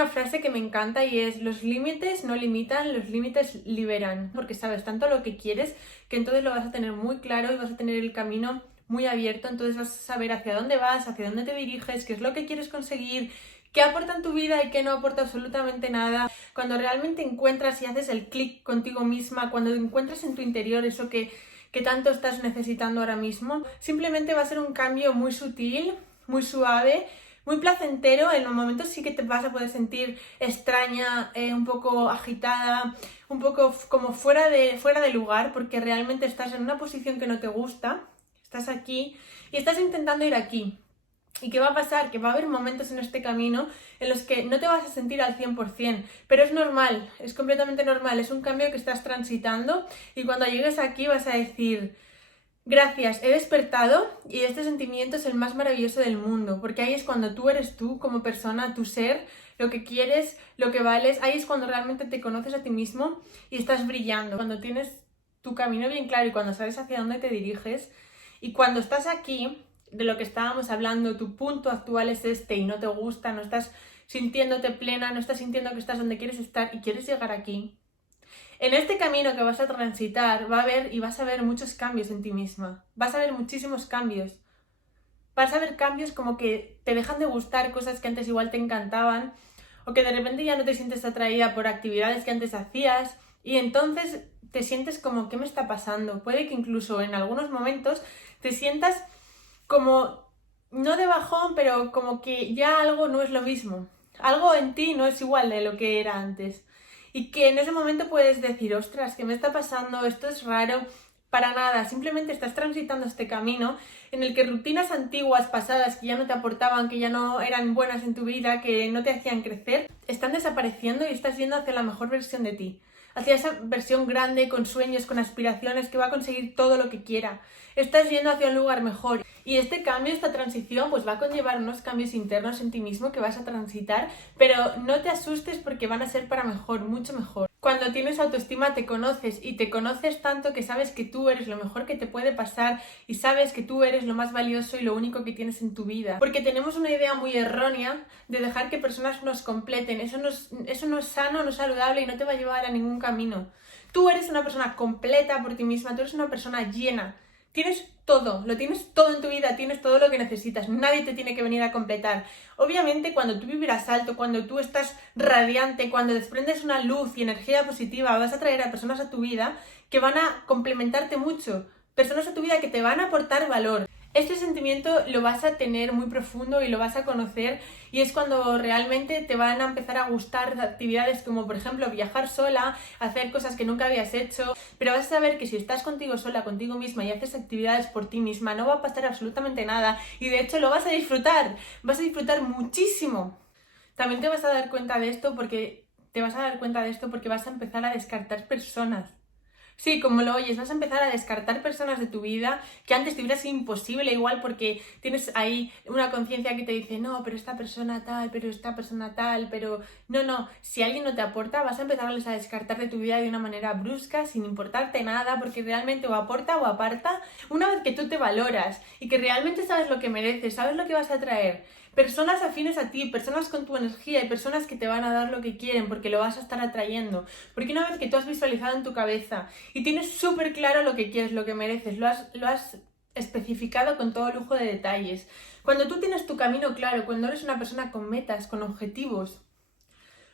una frase que me encanta y es: los límites no limitan, los límites liberan. Porque sabes tanto lo que quieres que entonces lo vas a tener muy claro y vas a tener el camino muy abierto. Entonces vas a saber hacia dónde vas, hacia dónde te diriges, qué es lo que quieres conseguir, qué aporta en tu vida y qué no aporta absolutamente nada. Cuando realmente encuentras y haces el clic contigo misma, cuando encuentras en tu interior eso que tanto estás necesitando ahora mismo, simplemente va a ser un cambio muy sutil, muy suave, muy placentero. En los momentos sí que te vas a poder sentir extraña, un poco agitada, un poco como fuera de lugar, porque realmente estás en una posición que no te gusta, estás aquí y estás intentando ir aquí. ¿Y qué va a pasar? Que va a haber momentos en este camino en los que no te vas a sentir al 100%, pero es normal, es completamente normal, es un cambio que estás transitando y cuando llegues aquí vas a decir: gracias, he despertado y este sentimiento es el más maravilloso del mundo, porque ahí es cuando tú eres tú como persona, tu ser, lo que quieres, lo que vales, ahí es cuando realmente te conoces a ti mismo y estás brillando, cuando tienes tu camino bien claro y cuando sabes hacia dónde te diriges y cuando estás aquí, de lo que estábamos hablando, tu punto actual es este y no te gusta, no estás sintiéndote plena, no estás sintiendo que estás donde quieres estar y quieres llegar aquí. En este camino que vas a transitar va a haber y vas a ver muchos cambios en ti misma. Vas a ver muchísimos cambios. Vas a ver cambios como que te dejan de gustar cosas que antes igual te encantaban o que de repente ya no te sientes atraída por actividades que antes hacías y entonces te sientes como: ¿qué me está pasando? Puede que incluso en algunos momentos te sientas como, no de bajón, pero como que ya algo no es lo mismo. Algo en ti no es igual de lo que era antes. Y que en ese momento puedes decir: ostras, ¿qué me está pasando? Esto es raro. Para nada, simplemente estás transitando este camino en el que rutinas antiguas, pasadas, que ya no te aportaban, que ya no eran buenas en tu vida, que no te hacían crecer, están desapareciendo y estás yendo hacia la mejor versión de ti. Hacia esa versión grande, con sueños, con aspiraciones, que va a conseguir todo lo que quiera. Estás yendo hacia un lugar mejor. Y este cambio, esta transición, pues va a conllevar unos cambios internos en ti mismo que vas a transitar, pero no te asustes porque van a ser para mejor, mucho mejor. Cuando tienes autoestima te conoces y te conoces tanto que sabes que tú eres lo mejor que te puede pasar y sabes que tú eres lo más valioso y lo único que tienes en tu vida. Porque tenemos una idea muy errónea de dejar que personas nos completen. Eso no es sano, no es saludable y no te va a llevar a ningún camino. Tú eres una persona completa por ti misma, tú eres una persona llena. Tienes todo, lo tienes todo en tu vida, tienes todo lo que necesitas, nadie te tiene que venir a completar. Obviamente cuando tú vibras alto, cuando tú estás radiante, cuando desprendes una luz y energía positiva, vas a traer a personas a tu vida que van a complementarte mucho, personas a tu vida que te van a aportar valor. Este sentimiento lo vas a tener muy profundo y lo vas a conocer y es cuando realmente te van a empezar a gustar actividades como por ejemplo viajar sola, hacer cosas que nunca habías hecho, pero vas a saber que si estás contigo sola, contigo misma y haces actividades por ti misma no va a pasar absolutamente nada y de hecho lo vas a disfrutar muchísimo. También te vas a dar cuenta de esto porque vas a empezar a descartar personas. Sí, como lo oyes, vas a empezar a descartar personas de tu vida que antes te hubiera sido imposible, igual porque tienes ahí una conciencia que te dice: no, pero esta persona tal, pero esta persona tal, pero... No, si alguien no te aporta, vas a empezarles a descartar de tu vida de una manera brusca, sin importarte nada, porque realmente o aporta o aparta. Una vez que tú te valoras y que realmente sabes lo que mereces, sabes lo que vas a traer, personas afines a ti, personas con tu energía y personas que te van a dar lo que quieren porque lo vas a estar atrayendo. Porque una vez que tú has visualizado en tu cabeza y tienes súper claro lo que quieres, lo que mereces, lo has especificado con todo lujo de detalles. Cuando tú tienes tu camino claro, cuando eres una persona con metas, con objetivos,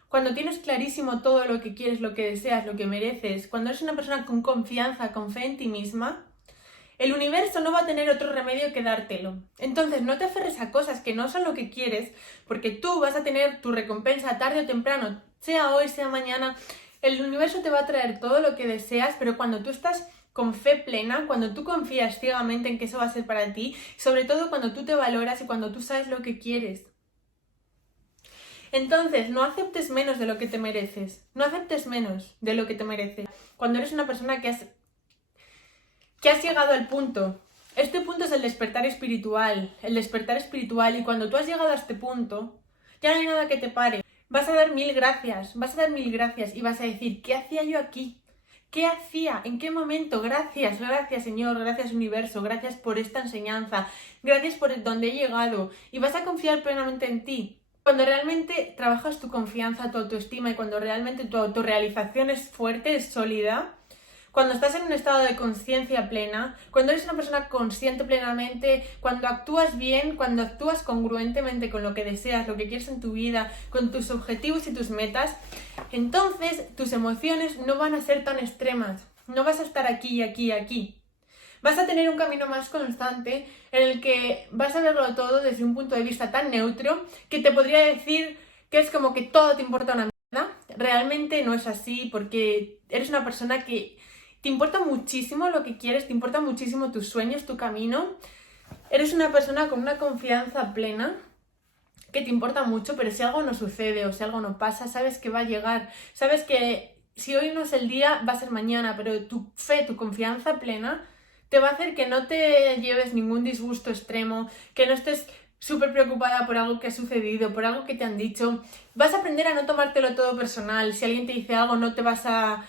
cuando tienes clarísimo todo lo que quieres, lo que deseas, lo que mereces, cuando eres una persona con confianza, con fe en ti misma, el universo no va a tener otro remedio que dártelo. Entonces no te aferres a cosas que no son lo que quieres, porque tú vas a tener tu recompensa tarde o temprano, sea hoy, sea mañana. El universo te va a traer todo lo que deseas, pero cuando tú estás con fe plena, cuando tú confías ciegamente en que eso va a ser para ti, sobre todo cuando tú te valoras y cuando tú sabes lo que quieres. Entonces, no aceptes menos de lo que te mereces. No aceptes menos de lo que te mereces. Cuando eres una persona que has llegado al punto. Este punto es el despertar espiritual. El despertar espiritual. Y cuando tú has llegado a este punto, ya no hay nada que te pare. Vas a dar 1000 gracias. Vas a dar 1000 gracias. Y vas a decir: ¿qué hacía yo aquí? ¿Qué hacía? ¿En qué momento? Gracias, gracias Señor, gracias Universo, gracias por esta enseñanza, gracias por donde he llegado. Y vas a confiar plenamente en ti. Cuando realmente trabajas tu confianza, tu autoestima y cuando realmente tu autorrealización es fuerte, es sólida, cuando estás en un estado de conciencia plena, cuando eres una persona consciente plenamente, cuando actúas bien, cuando actúas congruentemente con lo que deseas, lo que quieres en tu vida, con tus objetivos y tus metas, entonces tus emociones no van a ser tan extremas. No vas a estar aquí y aquí y aquí. Vas a tener un camino más constante en el que vas a verlo todo desde un punto de vista tan neutro que te podría decir que es como que todo te importa una mierda. Realmente no es así porque eres una persona que te importa muchísimo lo que quieres, te importa muchísimo tus sueños, tu camino. Eres una persona con una confianza plena que te importa mucho, pero si algo no sucede o si algo no pasa, sabes que va a llegar. Sabes que si hoy no es el día, va a ser mañana, pero tu fe, tu confianza plena te va a hacer que no te lleves ningún disgusto extremo, que no estés súper preocupada por algo que ha sucedido, por algo que te han dicho. Vas a aprender a no tomártelo todo personal. Si alguien te dice algo, no te va a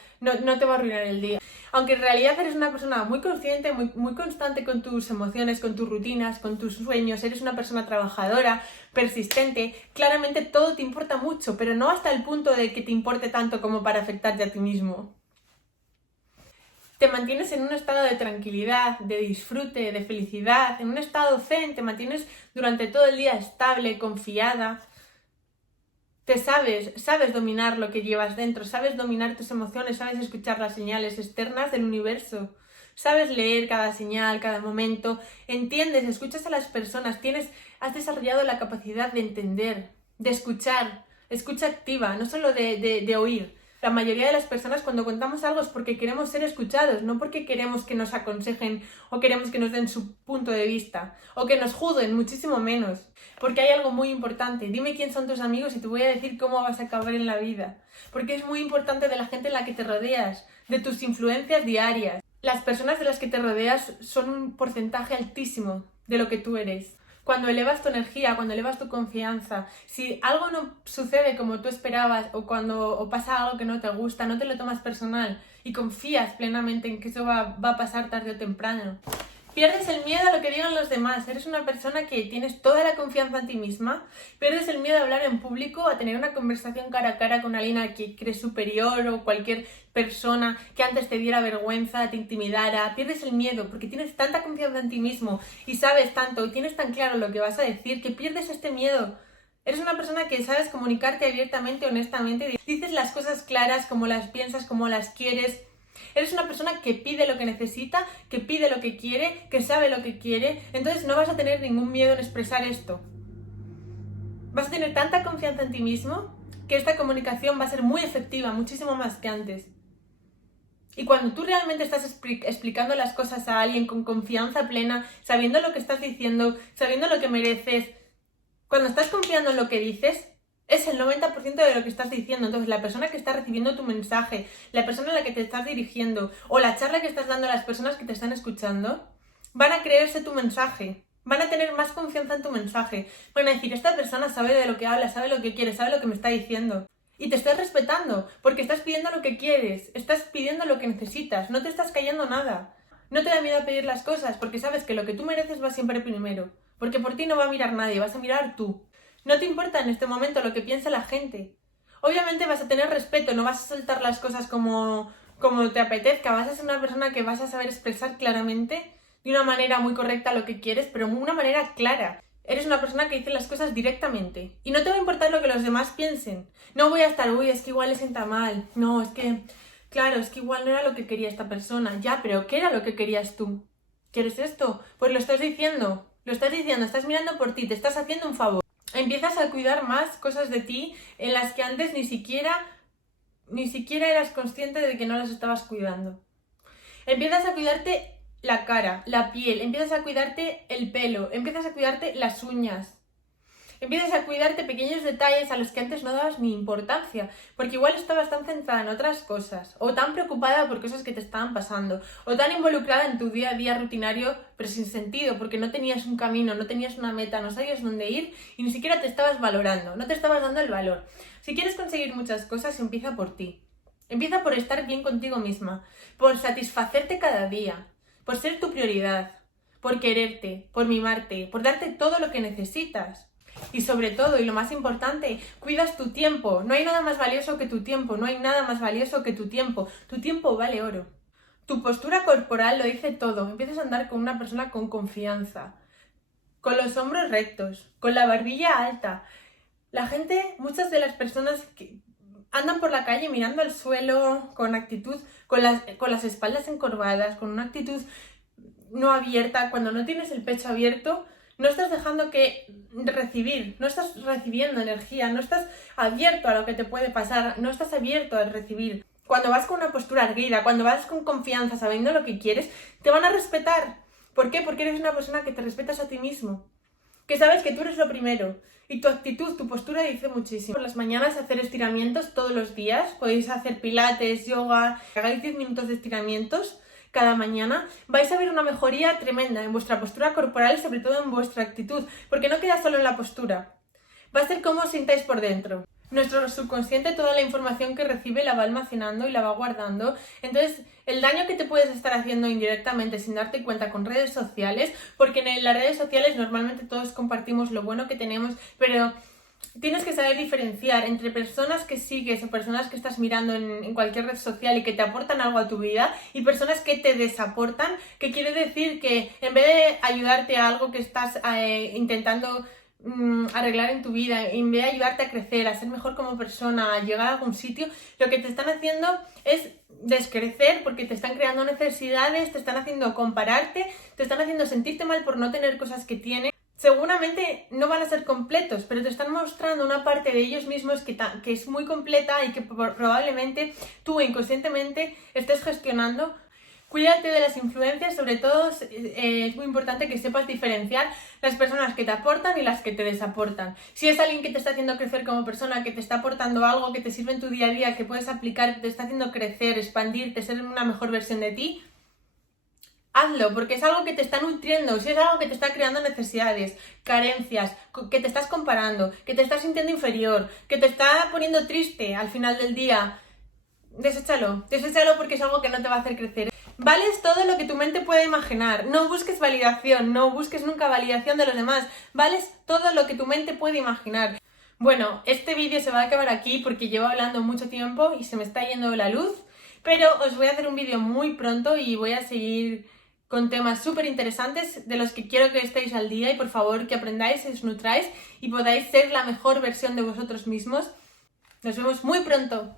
arruinar el día. Aunque en realidad eres una persona muy consciente, muy constante con tus emociones, con tus rutinas, con tus sueños, eres una persona trabajadora, persistente, claramente todo te importa mucho, pero no hasta el punto de que te importe tanto como para afectarte a ti mismo. Te mantienes en un estado de tranquilidad, de disfrute, de felicidad, en un estado zen, te mantienes durante todo el día estable, confiada. Sabes dominar lo que llevas dentro, sabes dominar tus emociones, sabes escuchar las señales externas del universo, sabes leer cada señal, cada momento, entiendes, escuchas a las personas, has desarrollado la capacidad de entender, de escuchar, escucha activa, no solo de oír. La mayoría de las personas cuando contamos algo es porque queremos ser escuchados, no porque queremos que nos aconsejen o queremos que nos den su punto de vista o que nos juzguen, muchísimo menos. Porque hay algo muy importante. Dime quién son tus amigos y te voy a decir cómo vas a acabar en la vida. Porque es muy importante de la gente en la que te rodeas, de tus influencias diarias. Las personas de las que te rodeas son un porcentaje altísimo de lo que tú eres. Cuando elevas tu energía, cuando elevas tu confianza, si algo no sucede como tú esperabas o pasa algo que no te gusta, no te lo tomas personal y confías plenamente en que eso va a pasar tarde o temprano. Pierdes el miedo a lo que digan los demás, eres una persona que tienes toda la confianza en ti misma, pierdes el miedo a hablar en público, a tener una conversación cara a cara con alguien a quien crees superior o cualquier persona que antes te diera vergüenza, te intimidara, pierdes el miedo porque tienes tanta confianza en ti mismo y sabes tanto y tienes tan claro lo que vas a decir que pierdes este miedo. Eres una persona que sabes comunicarte abiertamente, honestamente, dices las cosas claras, como las piensas, como las quieres. Eres una persona que pide lo que necesita, que pide lo que quiere, que sabe lo que quiere, entonces no vas a tener ningún miedo en expresar esto. Vas a tener tanta confianza en ti mismo que esta comunicación va a ser muy efectiva, muchísimo más que antes. Y cuando tú realmente estás explicando las cosas a alguien con confianza plena, sabiendo lo que estás diciendo, sabiendo lo que mereces, cuando estás confiando en lo que dices, es el 90% de lo que estás diciendo. Entonces, la persona que está recibiendo tu mensaje, la persona a la que te estás dirigiendo o la charla que estás dando a las personas que te están escuchando, van a creerse tu mensaje, van a tener más confianza en tu mensaje. Van a decir, esta persona sabe de lo que habla, sabe lo que quiere, sabe lo que me está diciendo. Y te estás respetando, porque estás pidiendo lo que quieres, estás pidiendo lo que necesitas, no te estás callando nada. No te da miedo a pedir las cosas, porque sabes que lo que tú mereces va siempre primero. Porque por ti no va a mirar nadie, vas a mirar tú. No te importa en este momento lo que piensa la gente. Obviamente vas a tener respeto, no vas a soltar las cosas como te apetezca. Vas a ser una persona que vas a saber expresar claramente, de una manera muy correcta lo que quieres, pero de una manera clara. Eres una persona que dice las cosas directamente. Y no te va a importar lo que los demás piensen. No voy a estar, es que igual le sienta mal. No, es que, claro, es que igual no era lo que quería esta persona. Ya, pero ¿qué era lo que querías tú? ¿Quieres esto? Pues lo estás diciendo, estás mirando por ti, te estás haciendo un favor. Empiezas a cuidar más cosas de ti en las que antes ni siquiera eras consciente de que no las estabas cuidando. Empiezas a cuidarte la cara, la piel, empiezas a cuidarte el pelo, empiezas a cuidarte las uñas. Empiezas a cuidarte pequeños detalles a los que antes no dabas ni importancia, porque igual estabas tan centrada en otras cosas, o tan preocupada por cosas que te estaban pasando, o tan involucrada en tu día a día rutinario, pero sin sentido, porque no tenías un camino, no tenías una meta, no sabías dónde ir y ni siquiera te estabas valorando, no te estabas dando el valor. Si quieres conseguir muchas cosas, empieza por ti. Empieza por estar bien contigo misma, por satisfacerte cada día, por ser tu prioridad, por quererte, por mimarte, por darte todo lo que necesitas. Y sobre todo, y lo más importante, cuidas tu tiempo. No hay nada más valioso que tu tiempo, no hay nada más valioso que tu tiempo. Tu tiempo vale oro. Tu postura corporal lo dice todo. Empiezas a andar con una persona con confianza, con los hombros rectos, con la barbilla alta. La gente, muchas de las personas que andan por la calle mirando al suelo con actitud, con las espaldas encorvadas, con una actitud no abierta. Cuando no tienes el pecho abierto, no estás dejando que recibir, no estás recibiendo energía, no estás abierto a lo que te puede pasar, no estás abierto a recibir. Cuando vas con una postura erguida, cuando vas con confianza, sabiendo lo que quieres, te van a respetar. ¿Por qué? Porque eres una persona que te respetas a ti mismo, que sabes que tú eres lo primero. Y tu actitud, tu postura dice muchísimo. Por las mañanas hacer estiramientos todos los días. Podéis hacer pilates, yoga, hagáis 10 minutos de estiramientos cada mañana. Vais a ver una mejoría tremenda en vuestra postura corporal y sobre todo en vuestra actitud. Porque no queda solo en la postura. Va a ser cómo os sintáis por dentro. Nuestro subconsciente toda la información que recibe la va almacenando y la va guardando. Entonces, el daño que te puedes estar haciendo indirectamente sin darte cuenta con redes sociales, porque en las redes sociales normalmente todos compartimos lo bueno que tenemos, pero tienes que saber diferenciar entre personas que sigues o personas que estás mirando en cualquier red social y que te aportan algo a tu vida y personas que te desaportan, que quiere decir que en vez de ayudarte a algo que estás intentando arreglar en tu vida, en vez de ayudarte a crecer, a ser mejor como persona, a llegar a algún sitio, lo que te están haciendo es descrecer porque te están creando necesidades, te están haciendo compararte, te están haciendo sentirte mal por no tener cosas que tienes. Seguramente no van a ser completos, pero te están mostrando una parte de ellos mismos que es muy completa y que probablemente tú inconscientemente estés gestionando. Cuídate de las influencias, sobre todo es muy importante que sepas diferenciar las personas que te aportan y las que te desaportan. Si es alguien que te está haciendo crecer como persona, que te está aportando algo que te sirve en tu día a día, que puedes aplicar, que te está haciendo crecer, expandirte, ser una mejor versión de ti, hazlo, porque es algo que te está nutriendo. Si es algo que te está creando necesidades, carencias, que te estás comparando, que te estás sintiendo inferior, que te está poniendo triste al final del día, deséchalo porque es algo que no te va a hacer crecer. Vales todo lo que tu mente puede imaginar. No busques validación, no busques nunca validación de los demás. Vales todo lo que tu mente puede imaginar. Bueno, este vídeo se va a acabar aquí porque llevo hablando mucho tiempo y se me está yendo la luz, pero os voy a hacer un vídeo muy pronto y voy a seguir con temas súper interesantes de los que quiero que estéis al día y por favor que aprendáis, os nutráis y podáis ser la mejor versión de vosotros mismos. Nos vemos muy pronto.